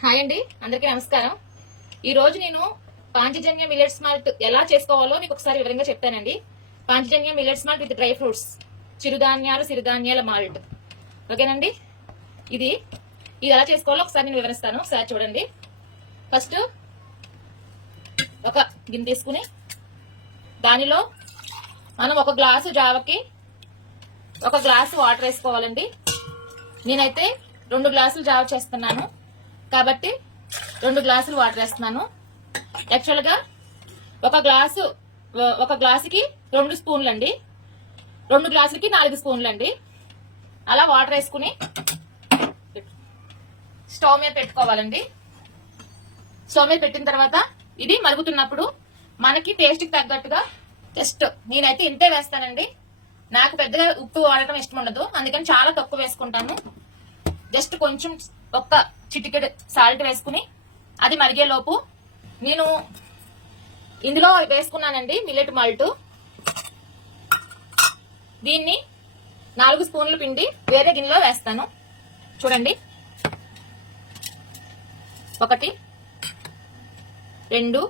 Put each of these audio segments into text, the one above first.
Hi అండి, అందరికీ నమస్కారం. ఈ రోజు నేను పాంచజన్య మిల్లెట్స్ మాల్ట్ ఎలా చేసుకోవాలో మీకు ఒకసారి వివరంగా చెప్తానండి. Panchajanya millets malt with dry fruits, చిరుధాన్యాలు సిరుధాన్యాల మాల్ట్. ఓకేనండి, ఇది ఎలా చేసుకోవాలో ఒకసారి నేను వివరిస్తాను. ఒకసారి చూడండి. ఫస్ట్ ఒక గిన్నె తీసుకుని దానిలో మనం ఒక గ్లాసు జావకి ఒక గ్లాసు వాటర్ వేసుకోవాలండి. నేనైతే 2 గ్లాసులు జావ చేస్తున్నాను కాబట్టి 2 గ్లాసులు వాటర్ వేస్తున్నాను. యాక్చువల్ గా ఒక గ్లాసుకి 2 స్పూన్లు అండి, 2 గ్లాసులకి 4 స్పూన్లు అండి. అలా వాటర్ వేసుకుని స్టవ్ మీద పెట్టుకోవాలండి. స్టవ్ మీద పెట్టిన తర్వాత ఇది మరుగుతున్నప్పుడు మనకి టేస్ట్ కి తగ్గట్టుగా జస్ట్ నేనైతే ఇంతే వేస్తానండి. నాకు పెద్దగా ఉప్పు వాడటం ఇష్టం ఉండదు, అందుకని చాలా తక్కువ వేసుకుంటాను. జస్ట్ కొంచెం ఒక్క చిటికెడు సాల్ట్ వేసుకుని అది మరిగే లోపు నేను ఇందులో వేసుకున్నానండి మిల్లెట్ మాల్ట్. దీన్ని 4 స్పూన్లు పిండి వేరే గిన్నెలో వేస్తాను. చూడండి, 1 2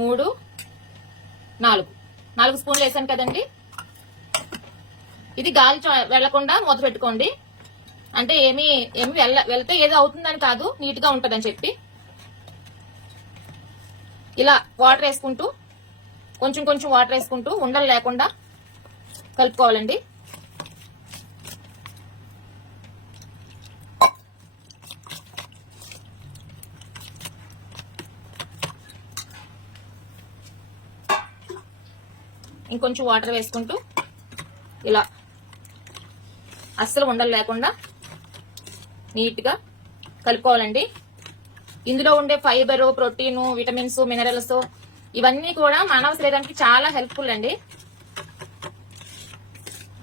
3 4 స్పూన్లు వేసాను కదండి. ఇది గాలి వెళ్లకుండా మూత పెట్టుకోండి. అంటే ఏమి వెళ్తే ఏదో అవుతుందని కాదు, నీట్ గా ఉంటదని చెప్పి. ఇలా వాటర్ వేసుకుంటూ కొంచెం కొంచెం వాటర్ వేసుకుంటూ ఉండలు లేకుండా కలుపుకోవాలండి. ఇంకొంచెం వాటర్ వేసుకుంటూ ఇలా అస్సలు ఉండలు లేకుండా నీట్ గా కలుపుకోవాలండి. ఇందులో ఉండే ఫైబర్, ప్రోటీన్, విటమిన్స్, మినరల్స్ ఇవన్నీ కూడా మానవ శరీరానికి చాలా హెల్ప్ఫుల్ అండి.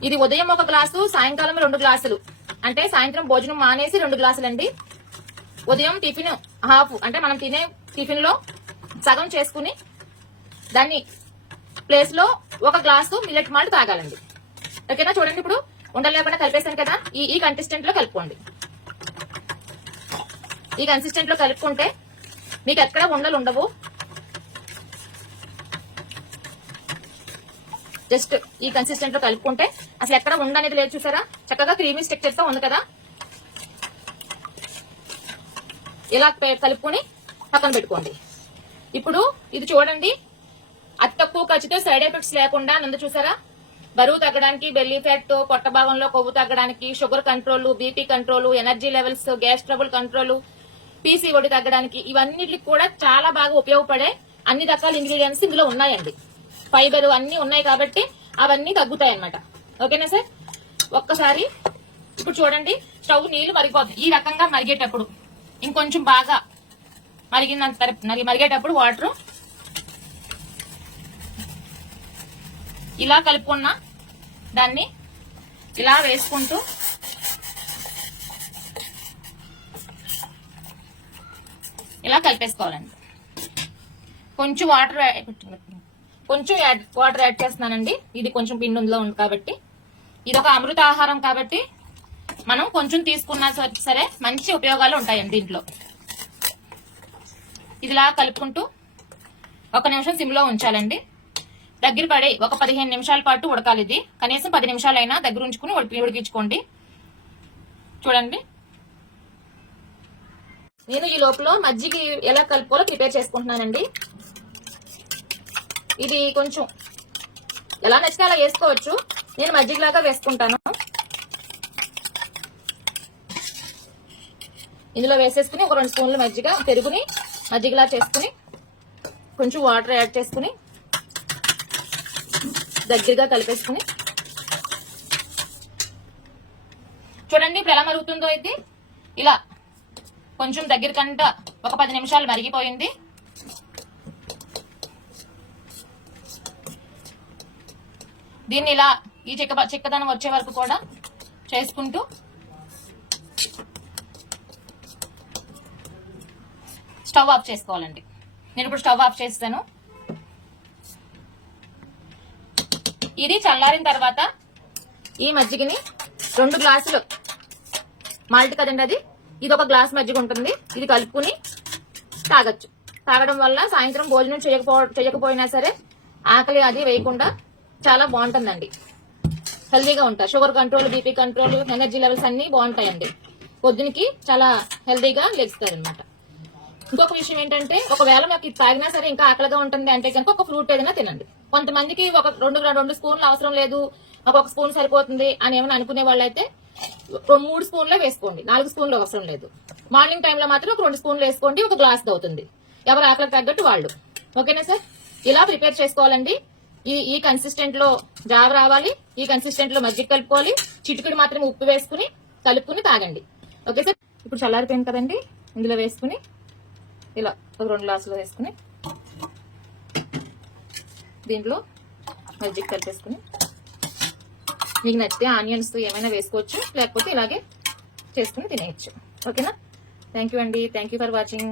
ఇది ఉదయం 1 గ్లాసు, సాయంకాలం 2 గ్లాసులు. అంటే సాయంత్రం భోజనం మానేసి 2 గ్లాసులు అండి. ఉదయం టిఫిన్ హాఫ్, అంటే మనం తినే టిఫిన్ లో సగం చేసుకుని దాన్ని ప్లేస్ లో 1 గ్లాసు మిల్లెట్ మాల్ట్ తాగాలండి. ఓకేనా? చూడండి, ఇప్పుడు ఉండలు లేకుండా కలిపేసాను కదా. ఈ కన్సిస్టెంట్ లో కలుపుకోండి. ఈ కన్సిస్టెంట్ లో కలుపుకుంటే మీకు ఎక్కడ ఉండలు ఉండవు. జస్ట్ ఈ కన్సిస్టెంట్ లో కలుపుకుంటే అసలు ఎక్కడ ఉండనేది లేదు. చూసారా, చక్కగా క్రీమీ స్ట్రక్చర్ తో ఉంది కదా. ఇలా కలుపుకొని పక్కన పెట్టుకోండి. ఇప్పుడు ఇది చూడండి, అతి తక్కువ ఖర్చుతో సైడ్ ఎఫెక్ట్స్ లేకుండా నందు. చూసారా, బరువు తగ్గడానికి, బెల్లీ ఫ్యాట్, పొట్ట భాగంలో కొవ్వు తగ్గడానికి, sugar control, BP control, energy levels, gas trouble control, PCOD తగ్గడానికి ఇవన్నిటికి కూడా చాలా బాగా ఉపయోగపడే అన్ని రకాల ఇంగ్రీడియంట్స్ ఇందులో ఉన్నాయండి. ఫైబర్ అన్ని ఉన్నాయి కాబట్టి అవన్నీ తగ్గుతాయి అన్నమాట. ఓకేనా సార్? ఒక్కసారి ఇప్పుడు చూడండి, స్టవ్ నీళ్లు మరిగిపోతుంది. ఈ రకంగా మరిగేటప్పుడు ఇంకొంచెం బాగా మరిగేటప్పుడు వాటర్ ఇలా కలుపుకున్న దాన్ని ఇలా వేసుకుంటూ ఇలా కలిపేసుకోవాలండి. కొంచెం వాటర్ యాడ్ చేస్తున్నానండి. ఇది కొంచెం పిండిలో ఉంది కాబట్టి, ఇది ఒక అమృత ఆహారం కాబట్టి మనం కొంచెం తీసుకున్నా సరే మంచి ఉపయోగాలు ఉంటాయండి దీంట్లో. ఇదిలా కలుపుకుంటూ 1 నిమిషం సిమ్లో ఉంచాలండి. దగ్గర పడి ఒక 15 నిమిషాల పాటు ఉడకాలి. ఇది కనీసం 10 నిమిషాలైనా దగ్గర ఉంచుకుని ఉడికించుకోండి. చూడండి, నేను ఈ లోపల మజ్జిగ ఎలా కలుపుకోవాలో ప్రిపేర్ చేసుకుంటున్నానండి. ఇది కొంచెం ఎలా నచ్చితే అలా వేసుకోవచ్చు. నేను మజ్జిగలాగా వేసుకుంటాను. ఇందులో వేసేసుకుని ఒక 2 స్పూన్లు పెరుగుని మజ్జిగలా చేసుకుని కొంచెం వాటర్ యాడ్ చేసుకుని దగ్గరగా కలిపేసుకుని చూడండి, ఇప్పుడు ఎలా మరుగుతుందో. ఇది ఇలా కొంచెం దగ్గర కంట ఒక 10 నిమిషాలు మరిగిపోయింది. దీన్ని ఇలా ఈ చిక్కదనం వచ్చే వరకు కూడా చేసుకుంటూ స్టవ్ ఆఫ్ చేసుకోవాలండి. నేను ఇప్పుడు స్టవ్ ఆఫ్ చేస్తాను. ఇది చల్లారిన తర్వాత ఈ మజ్జిగని 2 గ్లాసులు మాల్ట్ కదండి, అది ఇది ఒక గ్లాస్ మజ్జిగ ఉంటుంది. ఇది కలుపుకుని తాగొచ్చు. తాగడం వల్ల సాయంత్రం భోజనం చేయకపోయినా సరే ఆకలి అది వేయకుండా చాలా బాగుంటుందండి. హెల్దీగా ఉంటారు. Sugar control, BP control, energy levels అన్ని బాగుంటాయండి. పొద్దునకి చాలా హెల్దీగా లెగుస్తారు అనమాట. ఇంకొక విషయం ఏంటంటే, ఒకవేళ మాకు ఇది తాగినా సరే ఇంకా ఆకలిగా ఉంటుంది అంటే కనుక ఒక ఫ్రూట్ ఏదైనా తినండి. కొంతమందికి ఒక రెండు స్పూన్లు అవసరం లేదు, ఒక స్పూన్ సరిపోతుంది అని ఏమైనా అనుకునే వాళ్ళైతే 3 స్పూన్లే వేసుకోండి, 4 స్పూన్లు అవసరం లేదు. మార్నింగ్ టైంలో మాత్రం ఒక 2 స్పూన్లు వేసుకోండి, ఒక గ్లాస్ అవుతుంది. ఎవరు ఆకలికి తగ్గట్టు వాళ్ళు. ఓకేనా సార్? ఇలా ప్రిపేర్ చేసుకోవాలండి. ఈ కన్సిస్టెంట్ లో జావ రావాలి. ఈ కన్సిస్టెంట్ లో మజ్జిగ కలుపుకోవాలి. చిటికెడు మాత్రం ఉప్పు వేసుకుని కలుపుకుని తాగండి. Okay sir? ఇప్పుడు చల్లారిపోయింది కదండి, ఇందులో వేసుకుని ఇలా ఒక 2 గ్లాసులు వేసుకుని దీంట్లో మజ్జిగ కలిపేసుకుని, మీకు నచ్చితే ఆనియన్స్ ఏమైనా వేసుకోవచ్చు, లేకపోతే ఇలాగే చేసుకుని తినేయచ్చు. ఓకేనా? థ్యాంక్ యూ అండి. Thank you for watching.